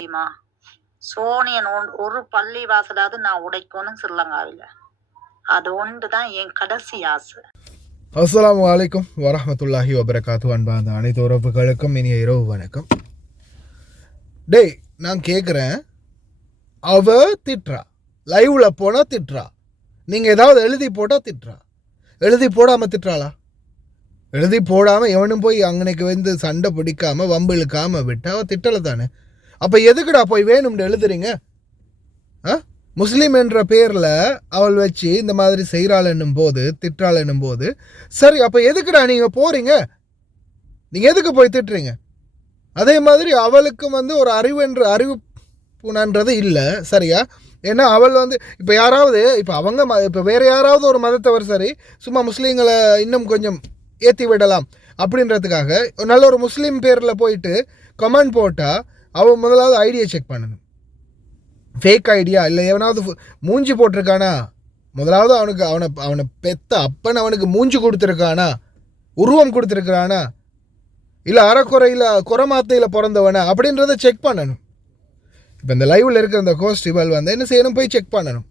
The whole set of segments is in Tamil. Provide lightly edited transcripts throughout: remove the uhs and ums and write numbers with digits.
தெரியுமா? சோனியன் ஒரு பள்ளி வாசலாவது நான் உடைக்கணும் ஸ்ரீலங்காவில். அது ஒன்றுதான் என் கடைசி ஆசை. அஸ்ஸலாமு அலைக்கும் வரஹ்மத்துல்லாஹி வபரகாத்து. அன்பான அனைத்து உறவுகளுக்கும் இனிய இரவு வணக்கம். டேய், நான் கேட்குறேன், அவ திட்டுறா, லைவ்ல போனால் திட்டுறா, நீங்கள் ஏதாவது எழுதி போட்டால் திட்டுறா. எழுதி போடாமல் திட்டுறாளா? எழுதி போடாமல் எவனும் போய் அங்கனைக்கு வந்து சண்டை பிடிக்காமல் வம்பு இழுக்காமல் விட்டு அவள் திட்டலை தானே. அப்போ எதுக்குடா போய் வேணும்னு எழுதுறீங்க? முஸ்லீம் என்ற பேரில் அவள் வச்சு இந்த மாதிரி செய்கிறாள் என்னும் போது, திட்டுறாள் என்னும் போது, சரி அப்போ எதுக்குடா நீங்கள் போகிறீங்க? நீங்கள் எதுக்கு போய் திட்டுறீங்க? அதே மாதிரி அவளுக்கும் வந்து ஒரு அறிவுப்புணன்றது இல்லை, சரியா? ஏன்னா அவள் வந்து இப்போ யாராவது இப்போ அவங்க இப்போ வேறு யாராவது ஒரு மதத்தவர் சரி சும்மா முஸ்லீம்களை இன்னும் கொஞ்சம் ஏற்றி விடலாம் அப்படின்றதுக்காக நல்ல ஒரு முஸ்லீம் பேரில் போயிட்டு கமெண்ட் போட்டால் அவன் முதலாவது ஐடியா செக் பண்ணணும். ஃபேக் ஐடியா இல்லை எவனாவது மூஞ்சி போட்டிருக்கானா, முதலாவது அவனை பெத்த அப்பன் அவனுக்கு மூஞ்சி கொடுத்துருக்கானா, உருவம் கொடுத்துருக்கானா, இல்லை அறக்குறையில் குறமாத்தையில் பிறந்தவனா அப்படின்றத செக் பண்ணணும். இப்போ இந்த லைவில் இருக்கிற இந்த கோஸ்டிவல் வந்து என்ன செய்யணும், போய் செக் பண்ணணும்.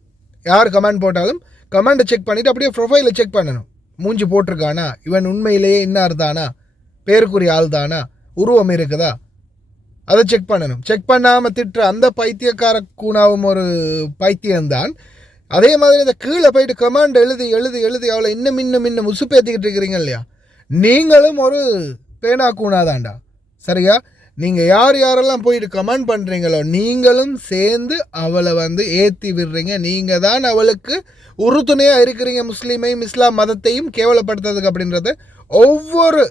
யார் கமெண்ட் போட்டாலும் கமெண்ட்டை செக் பண்ணிவிட்டு அப்படியே ப்ரொஃபைலை செக் பண்ணணும். மூஞ்சி போட்டிருக்கானா, இவன் உண்மையிலேயே இன்னார் தானா, பேருக்குரிய ஆள் தானா, உருவம் இருக்குதா, அதை செக் பண்ணணும். செக் பண்ணாமல் திட்டுற அந்த பைத்தியக்கார கூணாவும் ஒரு பைத்தியம்தான். அதே மாதிரி இந்த கீழே போயிட்டு கமாண்ட் எழுதி எழுதி எழுதி அவளை இன்னும் உசுப்பேற்றிக்கிட்டு இருக்கிறீங்க இல்லையா, நீங்களும் ஒரு பேனா கூணாதாண்டா, சரியா? நீங்கள் யாரெல்லாம் போயிட்டு கமெண்ட் பண்ணுறீங்களோ நீங்களும் சேர்ந்து அவளை வந்து ஏற்றி விடுறீங்க. நீங்கள் தான் அவளுக்கு உறுதுணையாக இருக்கிறீங்க. முஸ்லீமையும் இஸ்லாம் மதத்தையும் கேவலப்படுத்துறதுக்கு அப்படின்றத ஒவ்வொரு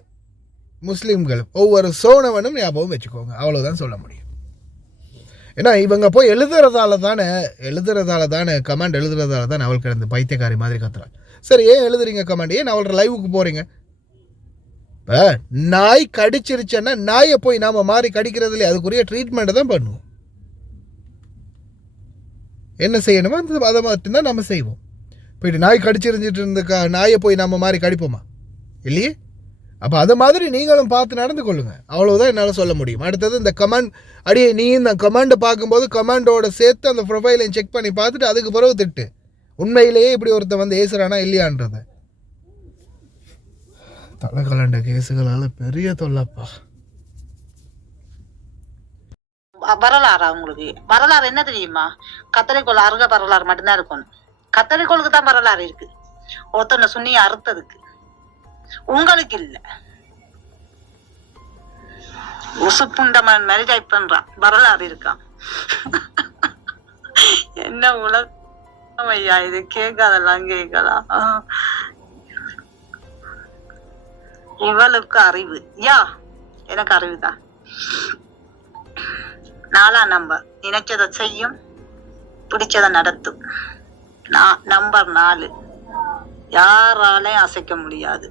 முஸ்லீம்களும் ஒவ்வொரு சோனவனும் ஞாபகம் வச்சுக்கோங்க. அவ்வளோதான் சொல்ல முடியும். ஏன்னா இவங்க போய் எழுதுறதால தானே கமெண்ட் எழுதுறதால தானே அவள் கிடந்து பைத்தியக்காரி மாதிரி கத்துறாள். சரி, ஏன் எழுதுறீங்க கமெண்ட்? ஏன் அவளோட லைவுக்கு போகிறீங்க? இப்போ நாய் கடிச்சிருச்சேன்னா நாயை போய் நாம் மாறி கடிக்கிறதுல அதுக்குரிய ட்ரீட்மெண்ட்டை தான் பண்ணுவோம். என்ன செய்யணுமோ அதை மட்டும்தான் நம்ம செய்வோம். போயிட்டு நாய் கடிச்சிருந்துட்டு இருந்துக்கா நாயை போய் நம்ம மாதிரி கடிப்போமா? இல்லையே. அப்போ அது மாதிரி நீங்களும் பார்த்து நடந்து கொள்ளுங்கள். அவ்வளோதான் என்னால் சொல்ல முடியும். அடுத்தது இந்த கமெண்ட் அடியே நீ இந்த கமெண்ட்டை பார்க்கும்போது கமெண்டோட சேர்த்து அந்த ப்ரொஃபைலையும் செக் பண்ணி பார்த்துட்டு அதுக்கு பிறகு திட்டு. உண்மையிலேயே இப்படி ஒருத்தன் வந்து ஏசுறானா இல்லையான்றதை. தலைகலண்ட கேஸுகளால் பெரிய தொல்லப்பா. வரலாறு அவங்களுக்கு வரலாறு என்ன தெரியுமா? கத்தரிக்கோள் அருக வரலாறு மட்டும்தான் இருக்கணும். கத்தரிக்கோளுக்கு தான் வரலாறு இருக்கு, ஒருத்தனை சுண்ணியை அறுத்ததுக்கு. உங்களுக்கு இல்ல. உசுப்புண்டமன் மாதிரி டைப் பண்றான், வரலாறு இருக்கான். என்ன உலகம் ஐயா இது, கேட்காதெல்லாம் கேட்கலாம். இவளுக்கு அறிவு யா, எனக்கு அறிவுதான். 4ஆம் நம்பர் நினைச்சதை செய்யும், பிடிச்சதை நடத்தும். நம்பர் 4 யாராலையும் அசைக்க முடியாது.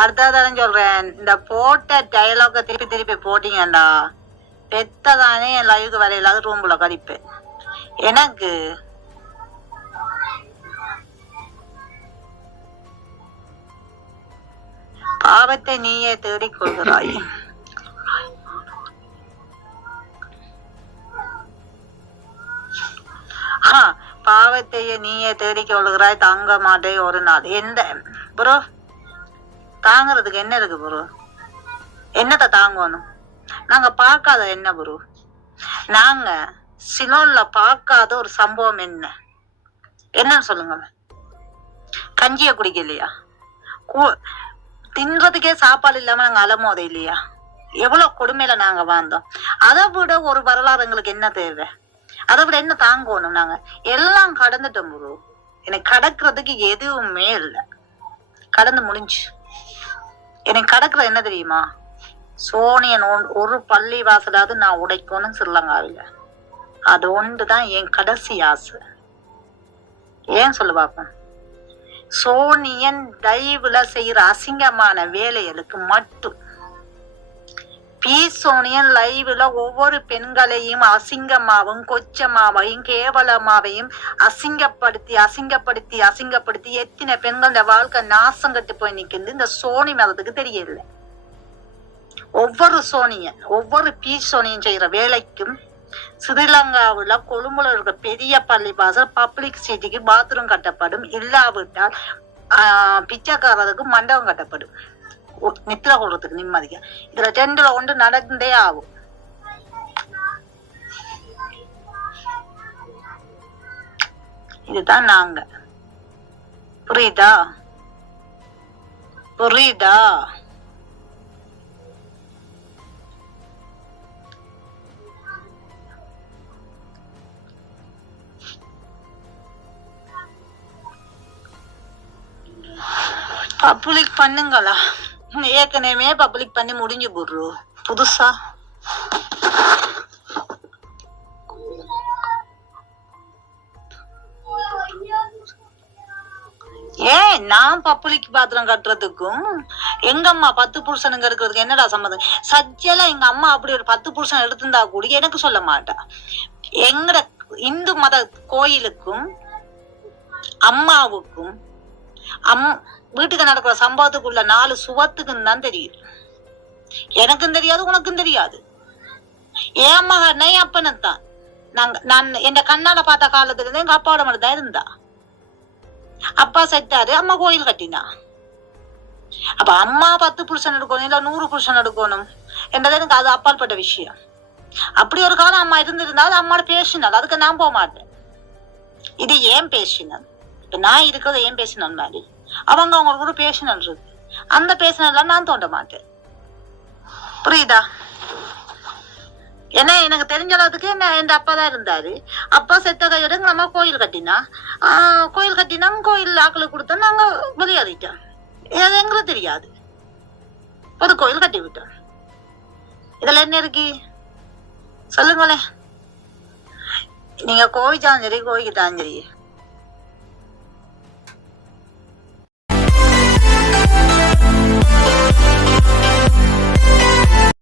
அடுத்ததான் சொல்றேன், இந்த போட்ட டயலாக திருப்பி போட்டீங்கடா பெத்ததானே என் லைவுக்கு வர இல்லாத ரூம்ல கடிப்பேன். எனக்கு பாவத்தை நீயே தேடிக் கொள்கிறாய். பாவத்தையே நீயே தேடிக் கொள்கிறாய், தாங்க மாட்டே ஒரு நாள். எந்த ப்ரோ தாங்கிறதுக்கு என்ன இருக்கு ப்ரோ? என்னத்தை தாங்கணும்? நாங்க பார்க்காத என்ன ப்ரோ? நாங்க சிலோன்ல பார்க்காத ஒரு சம்பவம் என்னன்னு சொல்லுங்க. கஞ்சிய குடிக்கலையா? தின்றதுக்கே சாப்பாடு இல்லாம நாங்க அலமோத இல்லையா? எவ்வளவு கொடுமையில நாங்க வாழ்ந்தோம். அதை விட ஒரு வரலாறு எங்களுக்கு என்ன தேவை? அதை விட என்ன தாங்கணும்? நாங்க எல்லாம் கடந்துட்டோம் ப்ரோ. எனக்கு கடக்கிறதுக்கு எதுவுமே இல்லை, கடந்து முடிஞ்சு. எனக்கு கடக்கிற என்ன தெரியுமா? சோனியன் ஒரு பள்ளி வாசலாவது நான் உடைக்கணும் ஸ்ரீலங்காவில். அது ஒன்றுதான் என் கடைசி ஆசை. ஏன் சொல்ல பாப்பேன்? சோனியன் லைவ்ல செய்யற அசிங்கமான வேலைகளுக்கு மட்டும் பீசோனியன் லைவ்ல ஒவ்வொரு பெண்களையும் அசிங்கமாவும் கொச்சமாவையும் கேவலமாவையும் அசிங்கப்படுத்தி எத்தனை பெண்களோட வாழ்க்கை நாசம் கட்டு போய் நிக்குது இந்த சோனி மதத்துக்கு தெரியல. ஒவ்வொரு பீசோனியன் செய்யற வேலைக்கும் ஸ்ரீலங்காவுல கொழும்புல இருக்க பெரிய பள்ளிவாசல் பப்ளிக் சிட்டிக்கு பாத்ரூம் கட்டப்படும், இல்லாவிட்டால் பிச்சைக்காரருக்கு மண்டபம் கட்டப்படும் நித்திர கொள்றதுக்கு நிம்மதியா. இதுல 2ல 1 நடந்தே ஆகும். இதுதான் நாங்க. புரியுதா? பப்ளிக் பண்ணுங்களா? ஏற்கனவே பப்ளிக் பண்ணி முடிஞ்சு போடுறோம் புதுசா. நான் பப்ளிக் பாத்திரம் கட்டுறதுக்கும் எங்க அம்மா 10 புருஷனுங்க இருக்கிறதுக்கு என்னடா சம்மதம்? சஜ்ஜல எங்க அம்மா அப்படி ஒரு 10 புருஷன் எடுத்திருந்தா கூட எனக்கு சொல்ல மாட்டா. எங்கட இந்து மத கோயிலுக்கும் அம்மாவுக்கும் வீட்டுக்கு நடக்கிற சம்பவத்துக்குள்ள 4 சுவத்துக்கும் தான் தெரியும். எனக்கும் தெரியாது, உனக்கும் தெரியாது. என் மகனை அப்பனத்தான் நான் என் கண்ணால பார்த்த காலத்துல இருந்து எங்க அப்பாவோட மட்டும் தான் இருந்தா. அப்பா செத்தாரு, அம்மா கோயில் கட்டினா. அப்ப அம்மா 10 புருஷன் எடுக்கணும் இல்ல 100 புருஷன் எடுக்கணும் என்றது எனக்கு அது அப்பாற்பட்ட விஷயம். அப்படி ஒரு காலம் அம்மா இருந்திருந்தா அது அம்மாவோட பேசினால் அதுக்கு நான் போக மாட்டேன். இது ஏன் பேசினேன்? இப்ப நான் இருக்கிறது ஏன் பேசினேன் மாதிரி அவங்களுக்கு ஒரு பேசினல் இருக்கு. அந்த பேசினெல்லாம் நான் தோண்ட மாட்டேன். புரியுதா? ஏன்னா எனக்கு தெரிஞ்ச அளவுக்கு என் அப்பா தான் இருந்தாரு. அப்பா செத்த கையோட எங்க அம்மா கோயில் கட்டினா கோயில் ஆக்களுக்கு கொடுத்தா நாங்க வெளியாடிட்டோம். அது எங்களுக்கு தெரியாது. ஒரு கோயில் கட்டி விட்டோம். இதுல என்ன இருக்கு சொல்லுங்களேன். நீங்க கோவிச்சாலும் சரி கோவிக்கிட்டாலும் சரி